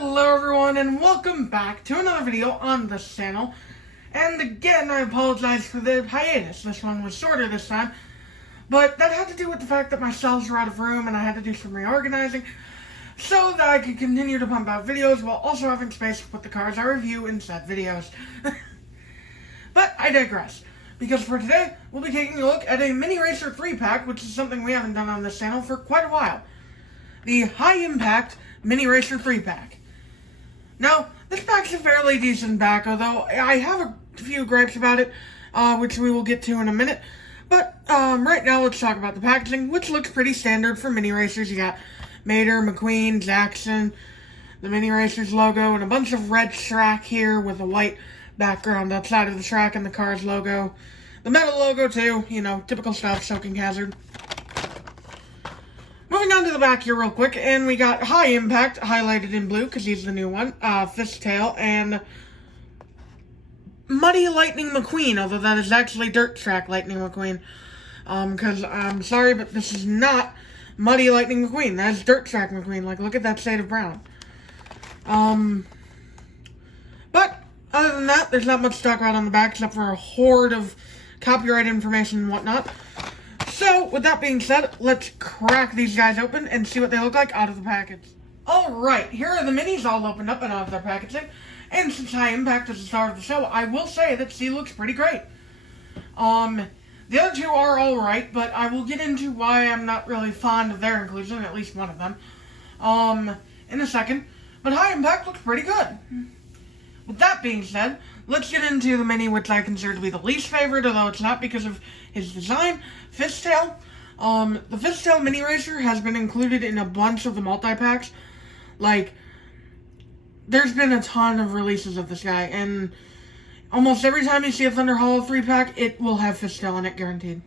Hello everyone and welcome back to another video on this channel. And again, I apologize for the hiatus. This one was shorter this time. But that had to do with the fact that my shelves were out of room and I had to do some reorganizing so that I could continue to pump out videos while also having space to put the cars I review in said videos. But I digress, because for today, we'll be taking a look at a Mini Racer 3-pack, which is something we haven't done on this channel for quite a while. The High Impact Mini Racer 3-pack. Now, this pack's a fairly decent pack, although I have a few gripes about it, which we will get to in a minute. But right now, let's talk about the packaging, which looks pretty standard for Mini Racers. You got Mater, McQueen, Jackson, the Mini Racers logo, and a bunch of red track here with a white background outside of the track and the car's logo. The metal logo, too, you know, typical stuff, soaking hazard. Moving on to the back here real quick, and we got High Impact highlighted in blue, because he's the new one, Fishtail, and Muddy Lightning McQueen, although that is actually Dirt Track Lightning McQueen, because I'm sorry, but this is not Muddy Lightning McQueen. That is Dirt Track McQueen. Like, look at that shade of brown. But other than that, there's not much to talk about on the back, except for a horde of copyright information and whatnot. So, with that being said, let's crack these guys open and see what they look like out of the package. Alright, here are the minis all opened up and out of their packaging. And since High Impact is the star of the show, I will say that she looks pretty great. The other two are alright, but I will get into why I'm not really fond of their inclusion, at least one of them, in a second. But High Impact looks pretty good. With that being said, let's get into the mini which I consider to be the least favorite, although it's not because of his design, Fishtail. The Fishtail Mini Racer has been included in a bunch of the multi-packs. Like, there's been a ton of releases of this guy, and almost every time you see a Thunder Hollow 3-pack, it will have Fishtail in it, guaranteed.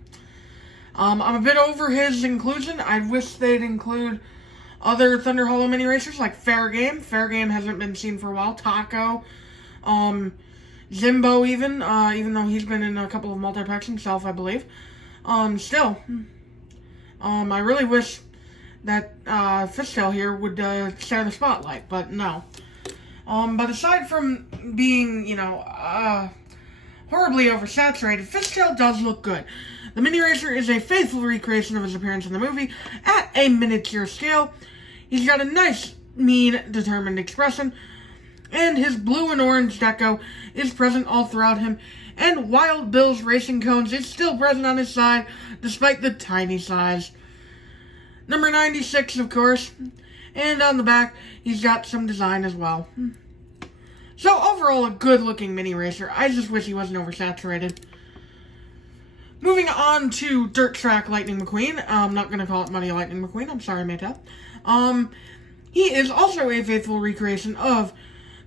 I'm a bit over his inclusion. I wish they'd include other Thunder Hollow Mini Racers, like Fair Game. Fair Game hasn't been seen for a while. Taco. Zimbo even though he's been in a couple of multi-packs himself, I believe. Still, I really wish that, Fishtail here would, share the spotlight, but no. But aside from being, you know, horribly oversaturated, Fishtail does look good. The Mini Racer is a faithful recreation of his appearance in the movie at a miniature scale. He's got a nice, mean, determined expression, and his blue and orange deco is present all throughout him, and Wild Bill's Racing Cones is still present on his side, despite the tiny size. Number 96, of course, and on the back, he's got some design as well. So overall, a good-looking Mini Racer. I just wish he wasn't oversaturated. Moving on to Dirt Track Lightning McQueen. I'm not going to call it Muddy Lightning McQueen. I'm sorry, Maytel. He is also a faithful recreation of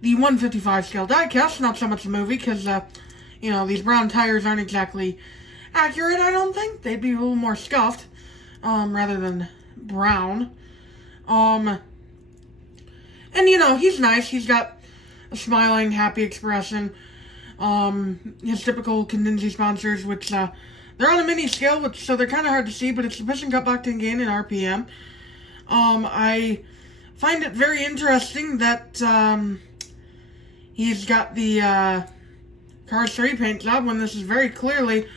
the 155 scale diecast, not so much the movie, because, you know, these brown tires aren't exactly accurate, I don't think. They'd be a little more scuffed, rather than brown. And, you know, he's nice. He's got a smiling, happy expression. His typical contingency sponsors, which, they're on a mini scale, which, so they're kind of hard to see, but it's the piston cup octane gain in RPM. I find it very interesting that, he's got the, Cars 3 paint job, when this is very clearly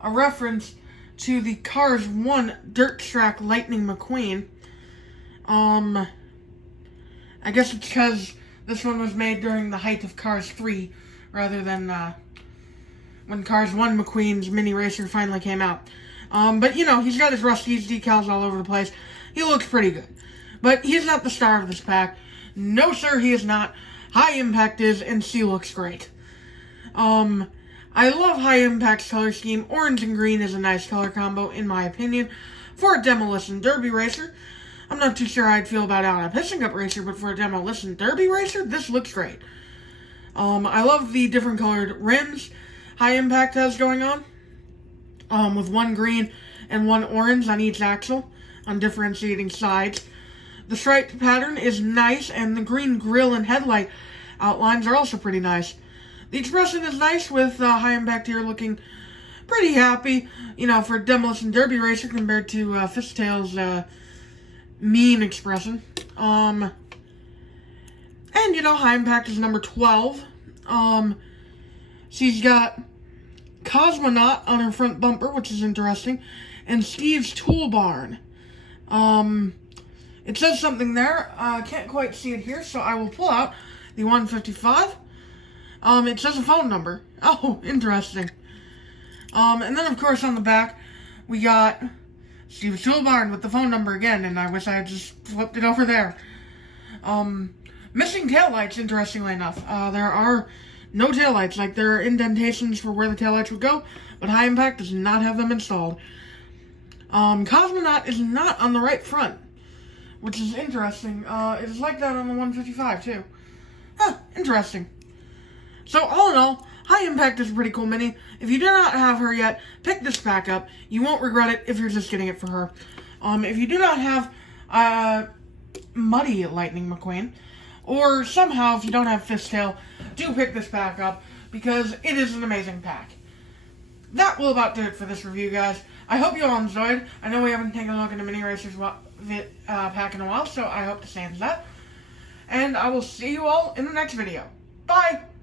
a reference to the Cars 1 Dirt Track Lightning McQueen. I guess it's because this one was made during the height of Cars 3, rather than, when Cars 1 McQueen's Mini Racer finally came out. But, you know, he's got his Rusty's decals all over the place. He looks pretty good. But he's not the star of this pack. No, sir, he is not. High Impact is, and she looks great. I love High Impact's color scheme. Orange and green is a nice color combo, in my opinion, for a Demolition Derby Racer. I'm not too sure how I'd feel about it on a Piston Cup Racer, but for a Demolition Derby Racer, this looks great. I love the different colored rims High Impact has going on, with one green and one orange on each axle, on differentiating sides. The striped pattern is nice, and the green grille and headlight outlines are also pretty nice. The expression is nice, with High Impact here looking pretty happy, you know, for a Demolition Derby Racer compared to Fishtail's mean expression. And, you know, high impact is number 12. She's got Cosmonaut on her front bumper, which is interesting, and Steve's Tool Barn. It says something there. I can't quite see it here, so I will pull out the 155. It says a phone number. Oh, interesting. And then, of course, on the back, we got Steve's Tool Barn with the phone number again, and I wish I had just flipped it over there. Missing taillights, interestingly enough. There are no taillights, like there are indentations for where the taillights would go, but High Impact does not have them installed. Cosmonaut is not on the right front, which is interesting. It is like that on the 155, too. Huh, interesting. So, all in all, High Impact is a pretty cool mini. If you do not have her yet, pick this pack up. You won't regret it if you're just getting it for her. If you do not have Muddy Lightning McQueen, or somehow if you don't have Fishtail, do pick this pack up, because it is an amazing pack. That will about do it for this review, guys. I hope you all enjoyed. I know we haven't taken a look at a Mini Racers pack in a while, so I hope to stay into that. And I will see you all in the next video. Bye!